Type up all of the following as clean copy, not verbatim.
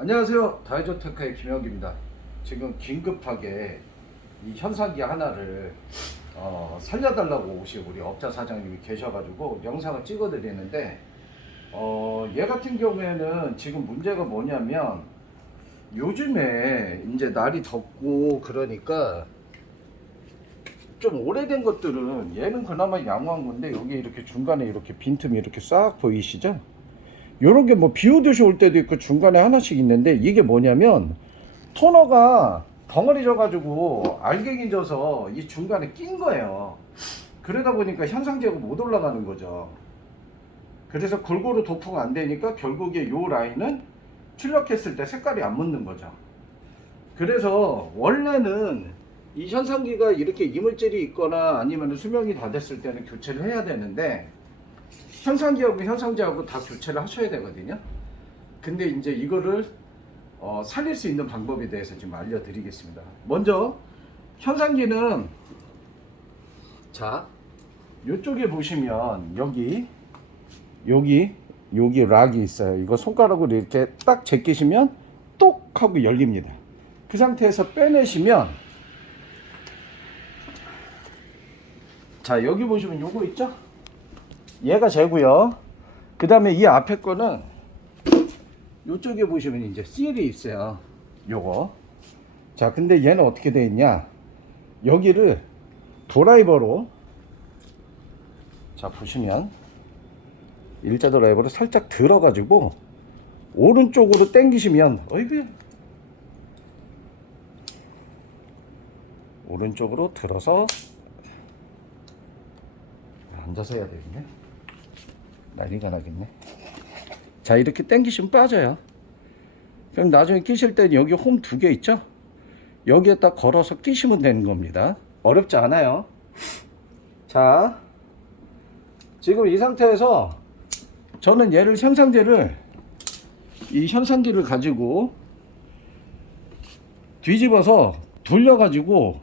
안녕하세요. 다이조테크의 김혁입니다. 지금 긴급하게 이 현상기 하나를 살려달라고 오신 우리 업자 사장님이 계셔가지고 영상을 찍어 드리는데, 얘 같은 경우에는 지금 문제가 뭐냐면 요즘에 이제 날이 덥고 그러니까 좀 오래된 것들은, 얘는 그나마 양호한 건데 여기 이렇게 중간에 이렇게 빈틈이 이렇게 싹 보이시죠? 요런 게 뭐 비 오듯이 올 때도 있고 중간에 하나씩 있는데, 이게 뭐냐면 토너가 덩어리 져가지고 알갱이 져서 이 중간에 낀 거예요. 그러다 보니까 현상제가 못 올라가는 거죠. 그래서 골고루 도포가 안 되니까 결국에 요 라인은 출력했을 때 색깔이 안 묻는 거죠. 그래서 원래는 이 현상기가 이렇게 이물질이 있거나 아니면 수명이 다 됐을 때는 교체를 해야 되는데, 현상기하고 현상제하고 다 교체를 하셔야 되거든요. 근데 이제 이거를 살릴 수 있는 방법에 대해서 지금 알려드리겠습니다. 먼저 현상기는, 자, 이쪽에 보시면 여기 락이 있어요. 이거 손가락으로 이렇게 딱 제끼시면 똑 하고 열립니다. 그 상태에서 빼내시면, 자, 여기 보시면 요거 있죠? 얘가 재고요. 그 다음에 이 앞에 거는 요쪽에 보시면 이제 실이 있어요. 요거. 자, 근데 얘는 어떻게 되어 있냐? 여기를 드라이버로, 자, 보시면 일자 드라이버로 살짝 들어가지고 오른쪽으로 당기시면, 어이구, 오른쪽으로 들어서, 앉아서 해야 되겠네. 난리가 나겠네. 자, 이렇게 당기시면 빠져요. 그럼 나중에 끼실 때는 여기 홈 두 개 있죠? 여기에다 걸어서 끼시면 되는 겁니다. 어렵지 않아요. 자, 지금 이 상태에서 저는 얘를 이 현상기를 가지고 뒤집어서 돌려가지고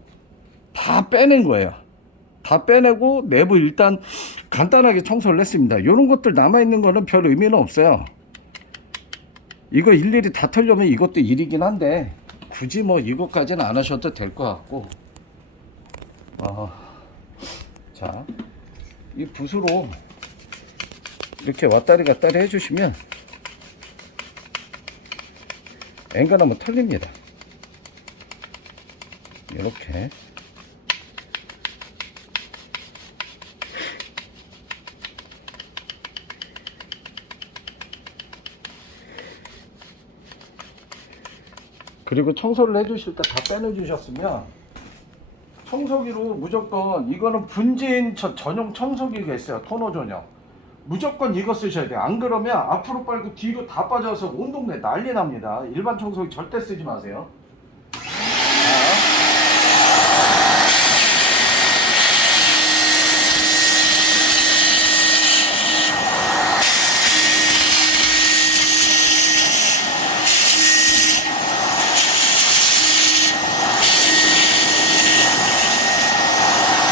다 빼낸 거예요. 다 빼내고 내부 일단 간단하게 청소를 했습니다. 이런 것들 남아있는 거는 별 의미는 없어요. 이거 일일이 다 털려면 이것도 일이긴 한데 굳이 뭐 이것까지는 안 하셔도 될 것 같고, 자, 이 붓으로 이렇게 왔다리 갔다리 해주시면 앵간하면 털립니다. 이렇게. 그리고 청소를 해주실 때 다 빼내주셨으면, 청소기로 무조건, 이거는 분진 전용 청소기가 있어요. 토너 전용. 무조건 이거 쓰셔야 돼요. 안 그러면 앞으로 빨고 뒤로 다 빠져서 온 동네 난리 납니다. 일반 청소기 절대 쓰지 마세요.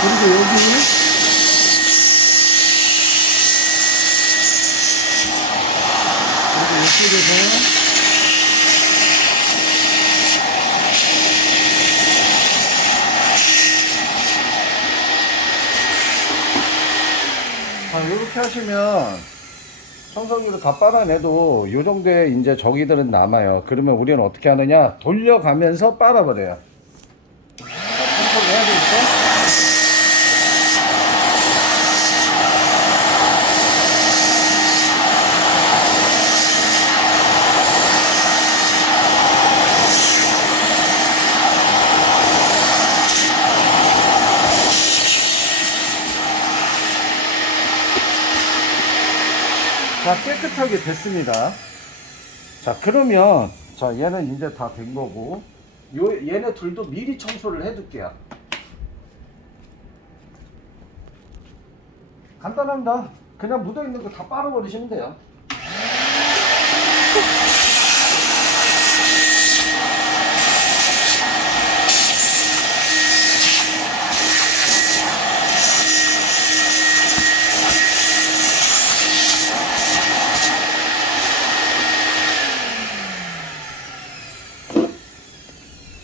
그리고 이쪽에서 이렇게 하시면 청소기를 다 빨아내도 요 정도의 이제 저기들은 남아요. 그러면 우리는 어떻게 하느냐? 돌려가면서 빨아버려요. 청소를 해야 되겠죠? 자, 깨끗하게 됐습니다. 자, 그러면, 자, 얘는 이제 다 된 거고, 얘네 둘도 미리 청소를 해둘게요. 간단합니다. 그냥 묻어있는 거 다 빨아버리시면 돼요.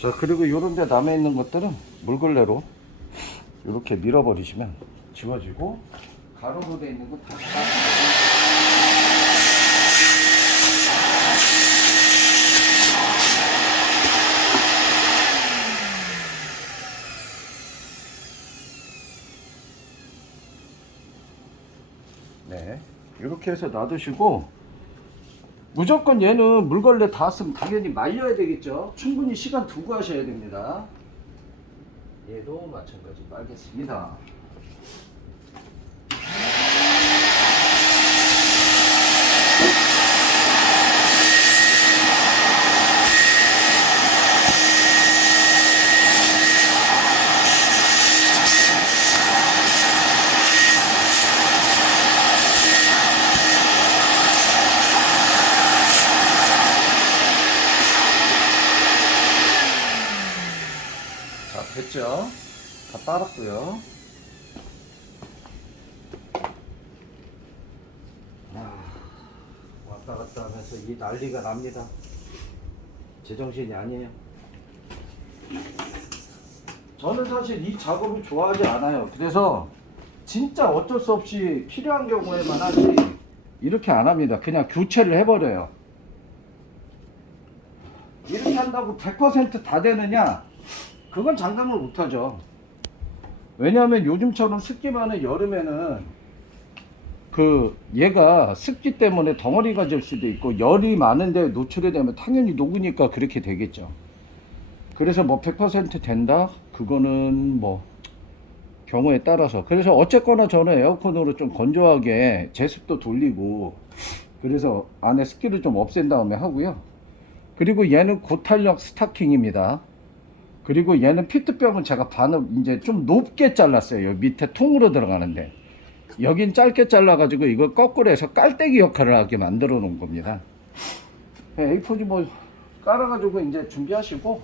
자, 그리고 요런 데 남아 있는 것들은 물걸레로 이렇게 밀어버리시면 지워지고, 가로로 돼 있는 건다 네, 이렇게 해서 놔두시고, 무조건 얘는 물걸레 닿았으면 당연히 말려야 되겠죠. 충분히 시간 두고 하셔야 됩니다. 얘도 마찬가지 말겠습니다. 자, 됐죠? 다 빨았고요. 왔다 갔다 하면서 이 난리가 납니다. 제정신이 아니에요. 저는 사실 이 작업을 좋아하지 않아요. 그래서 진짜 어쩔 수 없이 필요한 경우에만 하지 이렇게 안 합니다. 그냥 교체를 해버려요. 이렇게 한다고 100% 다 되느냐? 그건 장담을 못하죠. 왜냐하면 요즘처럼 습기 많은 여름에는 얘가 습기 때문에 덩어리가 질 수도 있고, 열이 많은데 노출이 되면 당연히 녹으니까 그렇게 되겠죠. 그래서 뭐 100% 된다? 그거는 뭐 경우에 따라서. 그래서 어쨌거나 저는 에어컨으로 좀 건조하게 제습도 돌리고, 그래서 안에 습기를 좀 없앤 다음에 하고요. 그리고 얘는 고탄력 스타킹입니다. 그리고 얘는 피트병은 제가 반을 이제 좀 높게 잘랐어요. 여기 밑에 통으로 들어가는데, 여긴 짧게 잘라 가지고 이걸 거꾸로 해서 깔때기 역할을 하게 만들어 놓은 겁니다. A4지 뭐 깔아 가지고 이제 준비하시고,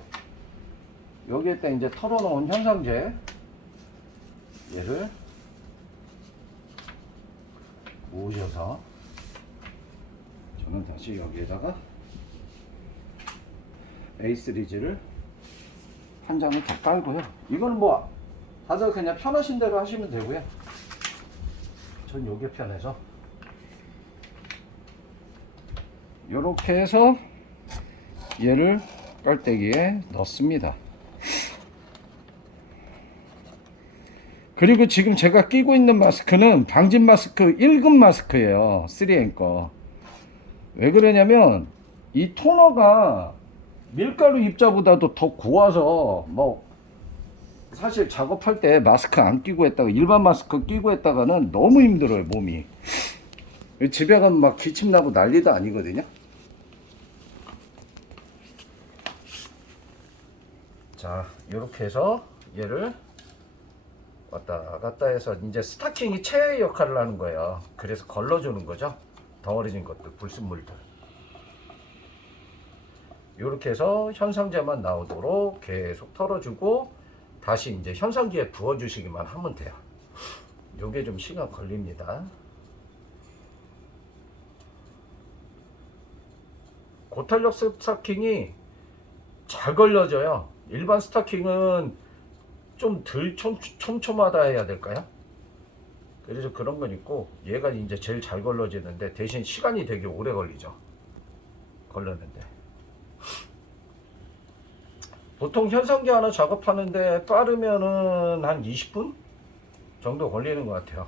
여기에다 이제 털어 놓은 현상제 얘를 모으셔서, 저는 다시 여기에다가 A3지를 한 장을 더 깔고요. 이거는 뭐 다들 그냥 편하신 대로 하시면 되고요. 전 요게 편해서 요렇게 해서 얘를 깔때기에 넣습니다. 그리고 지금 제가 끼고 있는 마스크는 방진 마스크 1급 마스크예요. 3M 거. 왜 그러냐면 이 토너가 밀가루 입자보다도 더 고와서, 뭐 사실 작업할 때 마스크 안 끼고 했다가 일반 마스크 끼고 했다가는 너무 힘들어요, 몸이. 집에 가면 막 기침 나고 난리도 아니거든요. 자, 이렇게 해서 얘를 왔다 갔다 해서 이제 스타킹이 체의 역할을 하는 거예요. 그래서 걸러주는 거죠. 덩어리진 것들, 불순물들. 이렇게 해서 현상제만 나오도록 계속 털어주고, 다시 이제 현상기에 부어주시기만 하면 돼요. 요게 좀 시간 걸립니다. 고탄력 스타킹이 잘 걸려져요. 일반 스타킹은 좀 덜 촘촘하다 해야 될까요? 그래서 그런 건 있고, 얘가 이제 제일 잘 걸러지는데 대신 시간이 되게 오래 걸리죠. 걸렸는데 보통 현상기 하나 작업하는데 빠르면은 한 20분 정도 걸리는 것 같아요.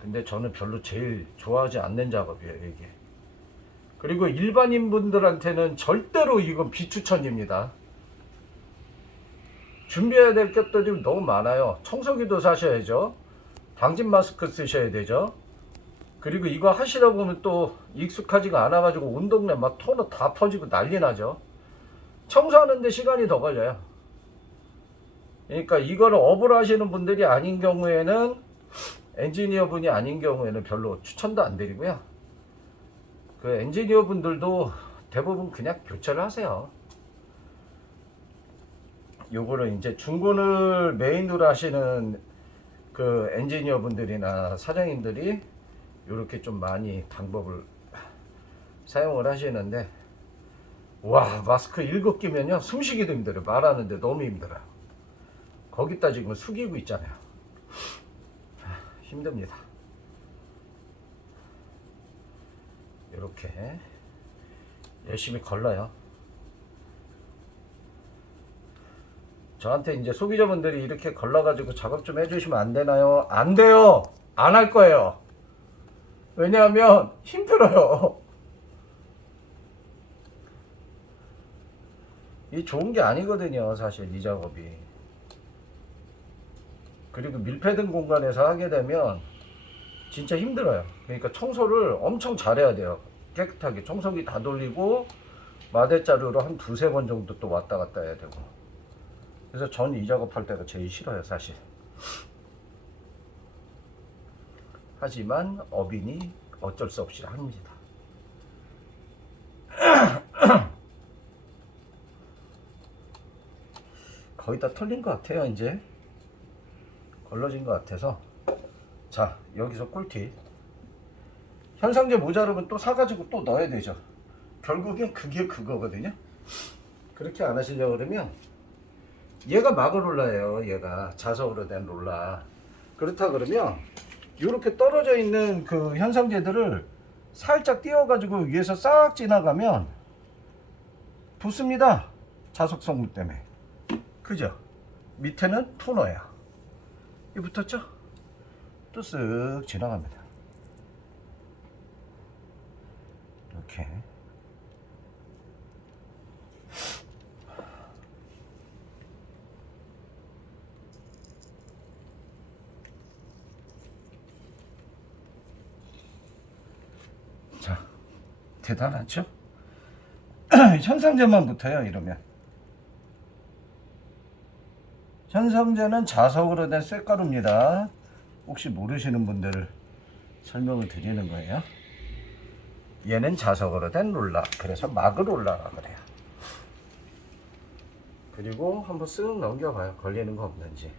근데 저는 별로 제일 좋아하지 않는 작업이에요, 이게. 그리고 일반인 분들한테는 절대로 이건 비추천입니다. 준비해야 될 것들이 너무 많아요. 청소기도 사셔야죠. 방진 마스크 쓰셔야 되죠. 그리고 이거 하시다 보면 또 익숙하지가 않아 가지고 온 동네 막 토너 다 퍼지고 난리 나죠. 청소하는데 시간이 더 걸려요. 그러니까 이거를 업을 하시는 분들이 아닌 경우에는, 엔지니어 분이 아닌 경우에는 별로 추천도 안 드리고요. 그 엔지니어 분들도 대부분 그냥 교체를 하세요. 요거를 이제 중군을 메인으로 하시는 그 엔지니어 분들이나 사장님들이 이렇게 좀 많이 방법을 사용을 하시는데, 와, 마스크 7끼면요 숨쉬기도 힘들어요. 말하는데 너무 힘들어요. 거기다 지금 숙이고 있잖아요. 힘듭니다. 이렇게 열심히 걸러요. 저한테 이제 소비자분들이 이렇게 걸러가지고 작업 좀 해주시면 안 되나요? 안 돼요. 안 할 거예요. 왜냐하면 힘들어요. 이 좋은 게 아니거든요, 사실 이 작업이. 그리고 밀폐된 공간에서 하게 되면 진짜 힘들어요. 그러니까 청소를 엄청 잘해야 돼요. 깨끗하게 청소기 다 돌리고 마대자루로 한 두세 번 정도 또 왔다 갔다 해야 되고. 그래서 전 이 작업할 때가 제일 싫어요, 사실. 하지만 어빈이 어쩔 수 없이 합니다. 거의 다 털린 것 같아요. 이제 걸러진 것 같아서. 자, 여기서 꿀팁. 현상제 모자르면 또 사가지고 또 넣어야 되죠. 결국엔 그게 그거거든요. 그렇게 안 하시려고 그러면, 얘가 마그롤라예요. 얘가 자석으로 된 롤라. 그렇다 그러면 이렇게 떨어져 있는 그 현상제들을 살짝 띄워가지고 위에서 싹 지나가면 붙습니다. 자석 성분 때문에. 그죠? 밑에는 토너야. 이 붙었죠? 또 쓱 지나갑니다. 이렇게. 자, 대단하죠? 현상제만 붙어요, 이러면. 현상제는 자석으로 된 쇳가루입니다. 혹시 모르시는 분들을 설명을 드리는 거예요. 얘는 자석으로 된 롤라, 그래서 마그롤라라 그래요. 그리고 한번 쓱 넘겨봐요. 걸리는 거 없는지,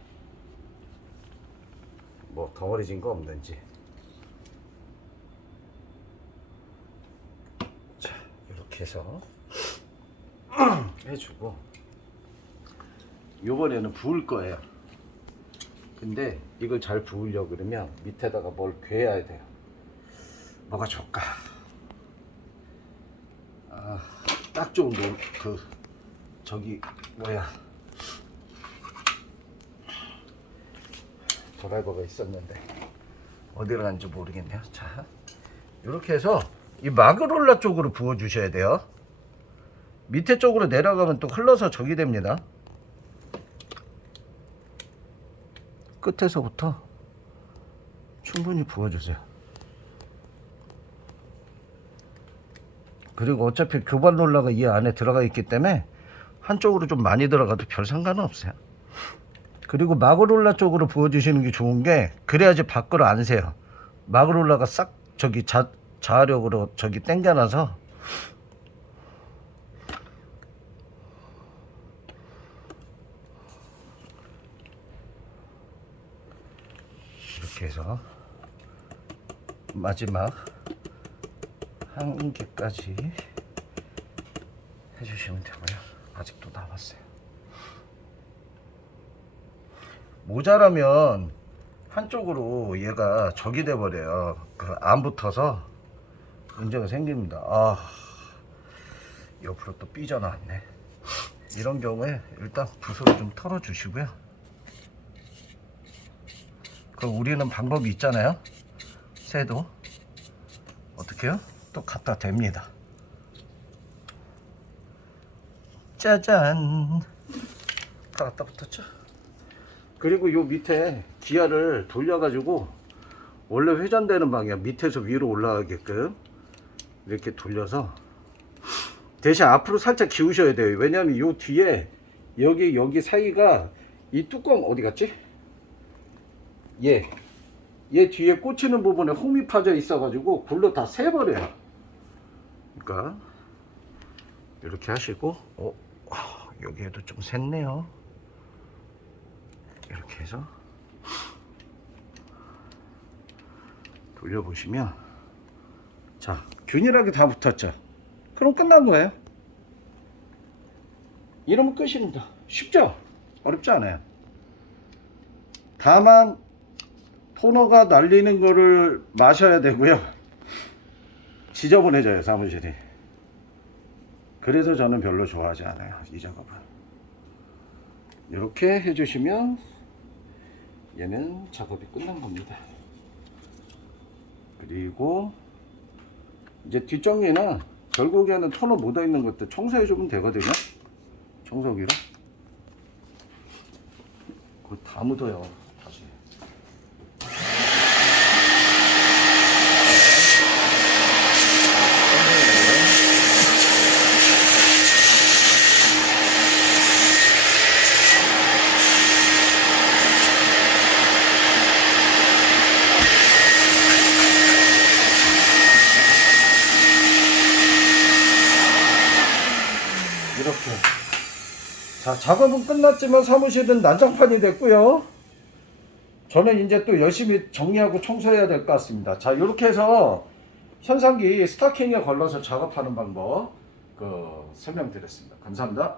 뭐 덩어리진 거 없는지. 자, 이렇게 해서 해주고, 요번에는 부을 거예요. 근데 이걸 잘 부으려고 그러면 밑에다가 뭘 괴야 돼요. 뭐가 좋을까? 딱 좋은 그 저기 뭐야, 드라이버가 있었는데 어디로 간지 모르겠네요. 자, 이렇게 해서 이 마그롤라 쪽으로 부어 주셔야 돼요. 밑에 쪽으로 내려가면 또 흘러서 저기 됩니다. 끝에서부터 충분히 부어주세요. 그리고 어차피 교반 롤러가 이 안에 들어가 있기 때문에 한쪽으로 좀 많이 들어가도 별 상관은 없어요. 그리고 마그롤라 쪽으로 부어주시는 게 좋은 게, 그래야지 밖으로 안 새요. 마그롤라가 싹 저기 자력으로 저기 당겨놔서. 이렇게 해서 마지막 한 개까지 해주시면 되고요. 아직도 남았어요. 모자라면 한쪽으로 얘가 적이 돼 버려요. 안 붙어서 문제가 생깁니다. 옆으로 또 삐져나왔네. 이런 경우에 일단 붓으로 좀 털어 주시고요. 우리는 방법이 있잖아요. 새도 어떻게요? 또 갖다 댑니다. 짜잔, 다 갖다 붙었죠. 그리고 요 밑에 기아를 돌려가지고 원래 회전되는 방향, 밑에서 위로 올라가게끔 이렇게 돌려서, 대신 앞으로 살짝 기우셔야 돼요. 왜냐하면 요 뒤에 여기 사이가, 이 뚜껑 어디 갔지? 얘 뒤에 꽂히는 부분에 홈이 파져 있어가지고 굴러 다 새버려요. 그러니까 이렇게 하시고, 여기에도 좀 샜네요. 이렇게 해서 돌려보시면, 자, 균일하게 다 붙었죠. 그럼 끝난 거예요. 이러면 끝입니다. 쉽죠? 어렵지 않아요. 다만 토너가 날리는 거를 마셔야 되고요. 지저분해져요, 사무실이. 그래서 저는 별로 좋아하지 않아요, 이 작업은. 이렇게 해주시면 얘는 작업이 끝난 겁니다. 그리고 이제 뒷정리는 결국에는 토너 묻어 있는 것도 청소해 주면 되거든요. 청소기로. 그거 다 묻어요, 다시. 이렇게. 자, 작업은 끝났지만 사무실은 난장판이 됐고요. 저는 이제 또 열심히 정리하고 청소해야 될 것 같습니다. 자, 이렇게 해서 현상기 스타킹에 걸러서 작업하는 방법 설명드렸습니다. 감사합니다.